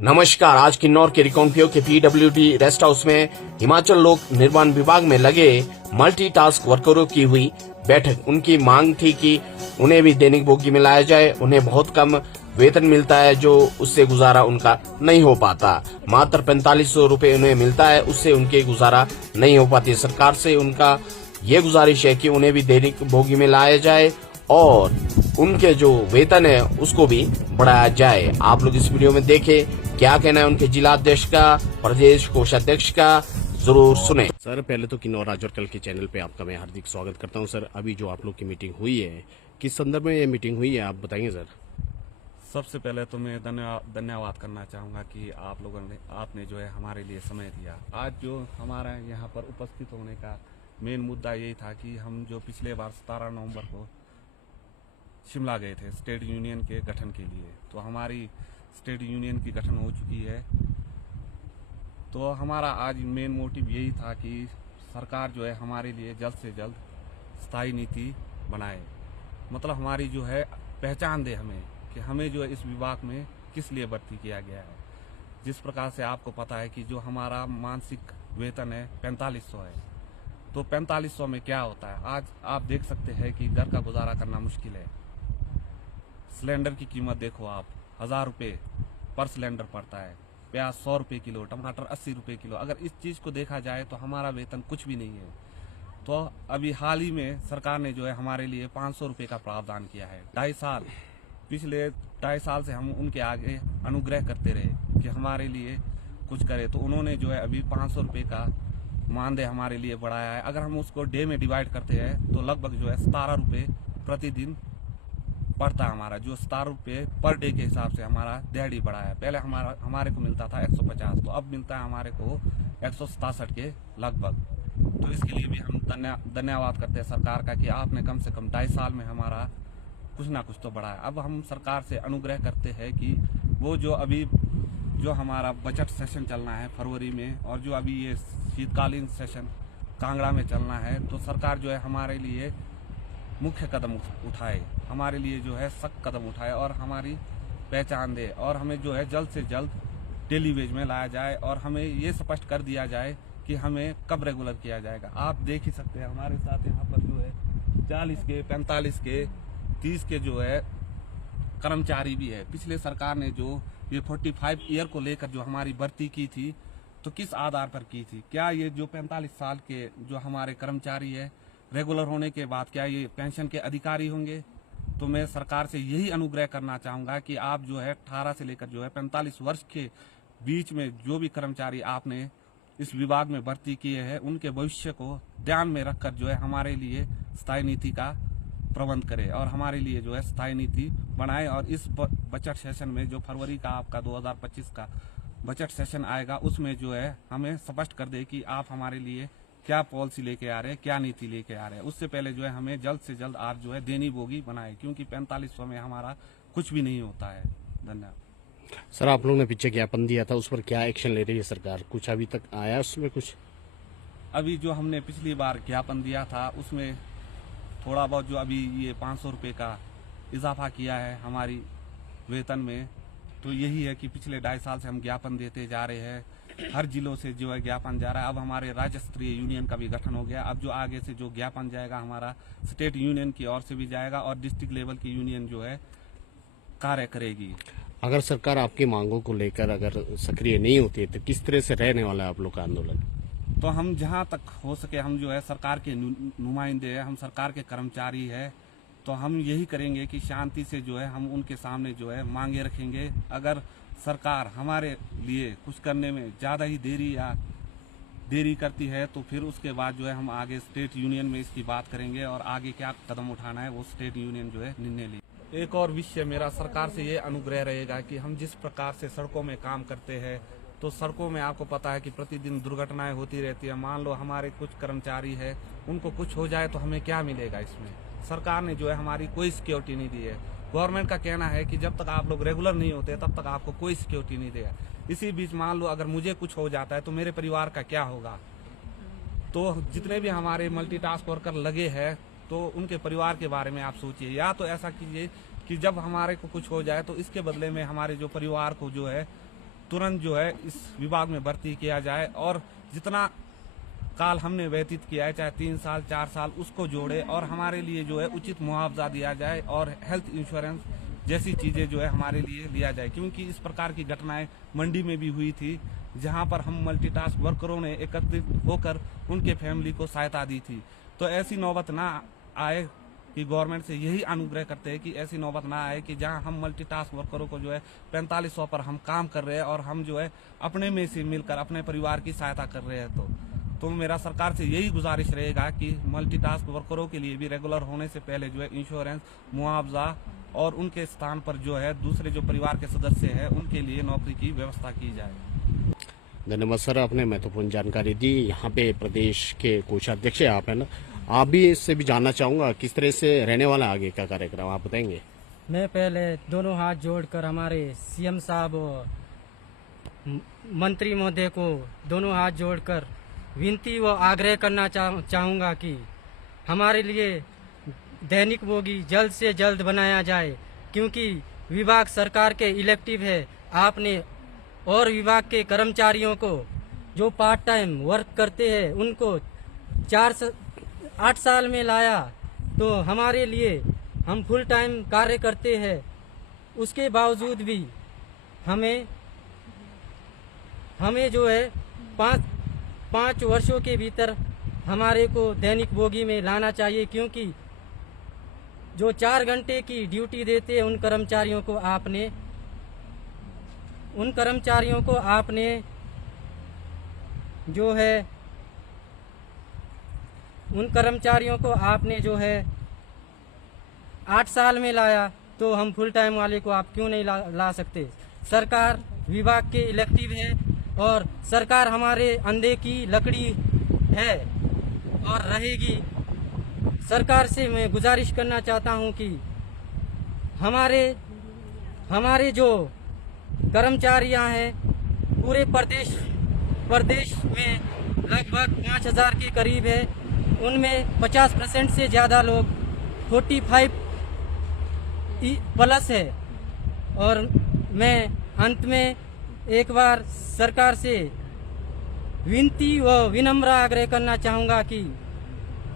नमस्कार। आज किन्नौर के रिकांगपिओ के पीडब्ल्यूडी रेस्ट हाउस में हिमाचल लोक निर्माण विभाग में लगे मल्टीटास्क वर्करों की हुई बैठक। उनकी मांग थी कि उन्हें भी दैनिक बोगी में लाया जाए। उन्हें बहुत कम वेतन मिलता है, जो उससे गुजारा उनका नहीं हो पाता। मात्र 4500 रुपए उन्हें मिलता है, उससे उनके गुजारा नहीं हो पाती। सरकार से उनका ये गुजारिश है कि उन्हें भी दैनिक बोगी में लाया जाए और उनके जो वेतन है उसको भी बढ़ाया जाए। आप लोग इस वीडियो में देखें क्या कहना है उनके जिला अध्यक्ष का, प्रदेश कोषाध्यक्ष का, जरूर सुने। सर, पहले तो किन्नौर आज और कल के चैनल पे आपका मैं हार्दिक स्वागत करता हूं। सर, अभी जो आप लोग की मीटिंग हुई है, किस संदर्भ में ये मीटिंग हुई है, आप बताएंगे सर। सबसे पहले तो मैं धन्यवाद करना चाहूँगा कि आप लोगों ने आपने जो है हमारे लिए समय दिया। आज जो हमारा यहाँ पर उपस्थित होने का मेन मुद्दा यही था कि हम जो पिछले बार 17 नवंबर को शिमला गए थे स्टेट यूनियन के गठन के लिए, तो हमारी स्टेट यूनियन की गठन हो चुकी है। तो हमारा आज मेन मोटिव यही था कि सरकार जो है हमारे लिए जल्द से जल्द स्थायी नीति बनाए, मतलब हमारी जो है पहचान दे हमें कि हमें जो है इस विभाग में किस लिए भर्ती किया गया है। जिस प्रकार से आपको पता है कि जो हमारा मासिक वेतन है 4500 है, तो 4500 में क्या होता है, आज आप देख सकते हैं कि घर का गुजारा करना मुश्किल है। सिलेंडर की कीमत देखो आप, 1000 रुपये पर सिलेंडर पड़ता है। प्याज 100 रुपये किलो, टमाटर 80 रुपये किलो। अगर इस चीज़ को देखा जाए तो हमारा वेतन कुछ भी नहीं है। तो अभी हाल ही में सरकार ने जो है हमारे लिए 500 रुपये का प्रावधान किया है। पिछले 2.5 साल से हम उनके आगे अनुग्रह करते रहे कि हमारे लिए कुछ करे, तो उन्होंने जो है अभी 500 रुपये का मानदेय हमारे लिए बढ़ाया है। अगर हम उसको डे में डिवाइड करते हैं तो लगभग जो है 17 रुपये प्रतिदिन पड़ता है हमारा, जो 17 रुपये पर डे के हिसाब से हमारा दिहाड़ी बढ़ा है। पहले हमारे को मिलता था 150, तो अब मिलता है हमारे को 167 के लगभग। तो इसके लिए भी हम धन्यवाद करते हैं सरकार का कि आपने कम से कम 2.5 साल में हमारा कुछ ना कुछ तो बढ़ाया। अब हम सरकार से अनुग्रह करते हैं कि वो जो अभी जो हमारा बजट सेशन चलना है फरवरी में, और जो अभी ये शीतकालीन सेशन कांगड़ा में चलना है, तो सरकार जो है हमारे लिए मुख्य कदम उठाए, हमारे लिए जो है सख्त कदम उठाए और हमारी पहचान दे, और हमें जो है जल्द से जल्द डेली वेज में लाया जाए, और हमें ये स्पष्ट कर दिया जाए कि हमें कब रेगुलर किया जाएगा। आप देख ही सकते हैं हमारे साथ यहाँ पर जो है 40 के, 45 के, 30 के जो है कर्मचारी भी है। पिछले सरकार ने जो ये 45 ईयर को लेकर जो हमारी भर्ती की थी, तो किस आधार पर की थी? क्या ये जो 45 साल के जो हमारे कर्मचारी है रेगुलर होने के बाद क्या ये पेंशन के अधिकारी होंगे? तो मैं सरकार से यही अनुग्रह करना चाहूँगा कि आप जो है 18 से लेकर जो है 45 वर्ष के बीच में जो भी कर्मचारी आपने इस विभाग में भर्ती किए हैं, उनके भविष्य को ध्यान में रखकर जो है हमारे लिए स्थायी नीति का प्रबंध करें और हमारे लिए जो है स्थायी नीति बनाए। और इस बजट सेशन में जो फरवरी का आपका 2025 का बजट सेशन आएगा, उसमें जो है हमें स्पष्ट कर दे कि आप हमारे लिए क्या पॉलिसी लेके आ रहे हैं, क्या नीति लेके आ रहे हैं। उससे पहले जो है हमें जल्द से जल्द आप जो है दैनिक बोगी बनाए, क्योंकि 4500 में हमारा कुछ भी नहीं होता है। धन्यवाद। सर, आप लोगों ने पीछे ज्ञापन दिया था, उस पर क्या एक्शन ले रही है सरकार? कुछ अभी तक आया उसमें कुछ? अभी जो हमने पिछली बार ज्ञापन दिया था उसमें थोड़ा बहुत जो अभी ये 500 रुपये का इजाफा किया है हमारी वेतन में, तो यही है कि पिछले 2.5 साल से हम ज्ञापन देते जा रहे हैं। हर जिलों से जो है ज्ञापन जा रहा है। अब हमारे राज्य स्तरीय यूनियन का भी गठन हो गया। अब जो आगे से जो ज्ञापन जाएगा हमारा स्टेट यूनियन की ओर से भी जाएगा, और डिस्ट्रिक्ट लेवल की यूनियन जो है कार्य करेगी। अगर सरकार आपकी मांगों को लेकर अगर सक्रिय नहीं होती है तो किस तरह से रहने वाला है आप लोग का आंदोलन? तो हम जहां तक हो सके हम जो है सरकार के नुमाइंदे हैं, हम सरकार के कर्मचारी है, तो हम यही करेंगे कि शांति से जो है हम उनके सामने जो है मांगे रखेंगे। अगर सरकार हमारे लिए कुछ करने में ज़्यादा ही देरी करती है, तो फिर उसके बाद जो है हम आगे स्टेट यूनियन में इसकी बात करेंगे और आगे क्या कदम उठाना है वो स्टेट यूनियन जो है निर्णय ले। एक और विषय मेरा सरकार से ये अनुग्रह रहेगा कि हम जिस प्रकार से सड़कों में काम करते हैं, तो सड़कों में आपको पता है कि प्रतिदिन दुर्घटनाएं होती रहती है। मान लो हमारे कुछ कर्मचारी है, उनको कुछ हो जाए तो हमें क्या मिलेगा? इसमें सरकार ने जो है हमारी कोई सिक्योरिटी नहीं दी है। गवर्नमेंट का कहना है कि जब तक आप लोग रेगुलर नहीं होते तब तक आपको कोई सिक्योरिटी नहीं देगा। इसी बीच मान लो अगर मुझे कुछ हो जाता है तो मेरे परिवार का क्या होगा? तो जितने भी हमारे मल्टीटास्क वर्कर लगे हैं, तो उनके परिवार के बारे में आप सोचिए। या तो ऐसा कीजिए कि जब हमारे को कुछ हो जाए तो इसके बदले में हमारे जो परिवार को जो है तुरंत जो है इस विभाग में भर्ती किया जाए और जितना काल हमने व्यतीत किया है, चाहे 3 साल 4 साल, उसको जोड़े और हमारे लिए जो है उचित मुआवजा दिया जाए और हेल्थ इंश्योरेंस जैसी चीजें जो है हमारे लिए लिया जाए। क्योंकि इस प्रकार की घटनाएं मंडी में भी हुई थी, जहां पर हम मल्टीटास्क वर्करों ने एकत्रित होकर उनके फैमिली को सहायता दी थी। तो ऐसी नौबत ना आए कि गवर्नमेंट से यही अनुग्रह करते हैं कि ऐसी नौबत ना आए कि जहां हम मल्टीटास्क वर्करों को जो है 4500 पर हम काम कर रहे हैं और हम जो है अपने में से मिलकर अपने परिवार की सहायता कर रहे हैं। तो मेरा सरकार से यही गुजारिश रहेगा कि मल्टीटास्क वर्करों के लिए भी रेगुलर होने से पहले जो है इंश्योरेंस, मुआवजा और उनके स्थान पर जो है दूसरे जो परिवार के सदस्य हैं उनके लिए नौकरी की व्यवस्था की जाए। धन्यवाद सर, आपने महत्वपूर्ण जानकारी दी। यहाँ पे प्रदेश के कोषाध्यक्ष आप है ना, आप भी इससे भी जानना चाहूंगा किस तरह से रहने वाला आगे का कार्यक्रम आप बताएंगे। मैं पहले दोनों हाथ जोड़कर हमारे सीएम साहब और मंत्री महोदय को दोनों हाथ जोड़कर विनती व आग्रह करना चाहूँगा कि हमारे लिए दैनिक बोगी जल्द से जल्द बनाया जाए, क्योंकि विभाग सरकार के इलेक्टिव है। आपने और विभाग के कर्मचारियों को जो पार्ट टाइम वर्क करते हैं उनको 8 साल में लाया, तो हमारे लिए हम फुल टाइम कार्य करते हैं, उसके बावजूद भी हमें जो है 5 वर्षों के भीतर हमारे को दैनिक बोगी में लाना चाहिए। क्योंकि जो 4 घंटे की ड्यूटी देते हैं उन कर्मचारियों को आपने जो है 8 साल में लाया, तो हम फुल टाइम वाले को आप क्यों नहीं ला सकते। सरकार विभाग के इलेक्टिव है और सरकार हमारे अंधे की लकड़ी है और रहेगी। सरकार से मैं गुजारिश करना चाहता हूं कि हमारे जो कर्मचारियां हैं पूरे प्रदेश में लगभग 5000 के करीब है, उनमें 50% से ज़्यादा लोग 45 प्लस है। और मैं अंत में एक बार सरकार से विनती व विनम्र आग्रह करना चाहूँगा कि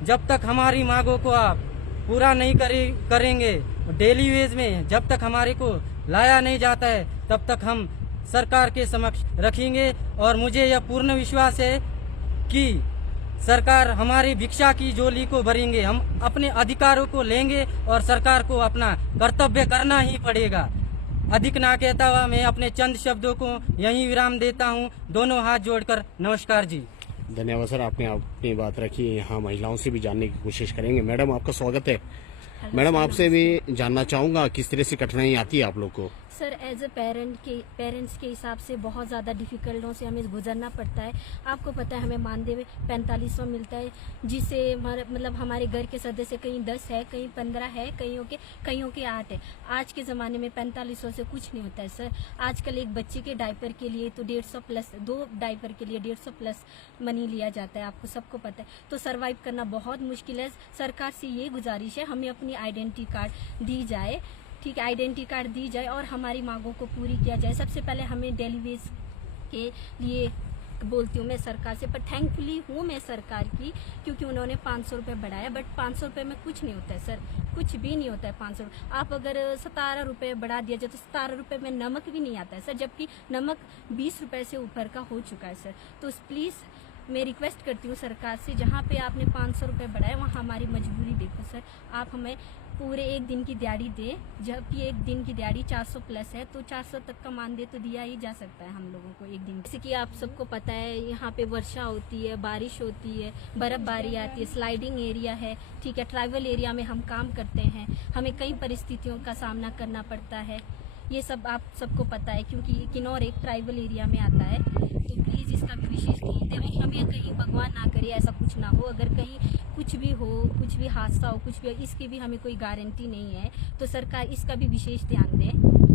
जब तक हमारी मांगों को आप पूरा नहीं करेंगे, डेली वेज में जब तक हमारे को लाया नहीं जाता है, तब तक हम सरकार के समक्ष रखेंगे। और मुझे यह पूर्ण विश्वास है कि सरकार हमारी भिक्षा की झोली को भरेंगे, हम अपने अधिकारों को लेंगे और सरकार को अपना कर्तव्य करना ही पड़ेगा। अधिक ना कहता हुआ मैं अपने चंद शब्दों को यहीं विराम देता हूं, दोनों हाथ जोड़कर नमस्कार जी। धन्यवाद सर, आपने अपनी बात रखी। यहाँ महिलाओं से भी जानने की कोशिश करेंगे। मैडम, आपका स्वागत है। मैडम, आपसे भी जानना चाहूंगा किस तरह से कठिनाई आती है आप लोग को। सर, एज ए पेरेंट्स के हिसाब से बहुत ज़्यादा डिफ़िकल्टों से हमें गुजरना पड़ता है। आपको पता है हमें मानदेय 4500 मिलता है, जिससे मतलब हमारे घर के सदस्य कहीं 10 है, कहीं 15 है, कईयों के 8 है। आज के ज़माने में 4500 से कुछ नहीं होता है सर। आजकल एक बच्चे के डायपर के लिए तो 150 प्लस, 2 डायपर के लिए 150 प्लस मनी लिया जाता है, आपको सबको पता है। तो सर्वाइव करना बहुत मुश्किल है। सरकार से ये गुजारिश है हमें अपनी आइडेंटिटी कार्ड दी जाए, ठीक है, आइडेंटिटी कार्ड दी जाए और हमारी मांगों को पूरी किया जाए। सबसे पहले हमें डेली वेज के लिए बोलती हूँ मैं सरकार से, पर थैंकफुली हूँ मैं सरकार की, क्योंकि उन्होंने 500 रुपये बढ़ाया। बट 500 रुपये में कुछ नहीं होता है सर, कुछ भी नहीं होता है 500 रुपये। आप अगर 17 रुपये बढ़ा दिया जाए तो 17 रुपये में नमक भी नहीं आता है सर, जबकि नमक 20 रुपये से ऊपर का हो चुका है सर। तो प्लीज़ मैं रिक्वेस्ट करती हूँ सरकार से, जहाँ पे आपने 500 रुपये बढ़ाया वहाँ हमारी मजबूरी देखो सर। आप हमें पूरे एक दिन की दिहाड़ी दे, जबकि एक दिन की दिहाड़ी 400 प्लस है, तो 400 तक का मानदेय तो दिया ही जा सकता है हम लोगों को एक दिन। जैसे कि आप सबको पता है यहाँ पे वर्षा होती है, बारिश होती है, बर्फबारी आती है, स्लाइडिंग एरिया है, ठीक है, ट्राइबल एरिया में हम काम करते हैं, हमें कई परिस्थितियों का सामना करना पड़ता है। ये सब आप सबको पता है, क्योंकि किन्नौर एक ट्राइबल एरिया में आता है। तो प्लीज़ इसका भी विशेष ध्यान दें। हमें कहीं भगवान ना करे ऐसा कुछ ना हो, अगर कहीं कुछ भी हो, कुछ भी हादसा हो, कुछ भी, इसकी भी हमें कोई गारंटी नहीं है, तो सरकार इसका भी विशेष ध्यान दें।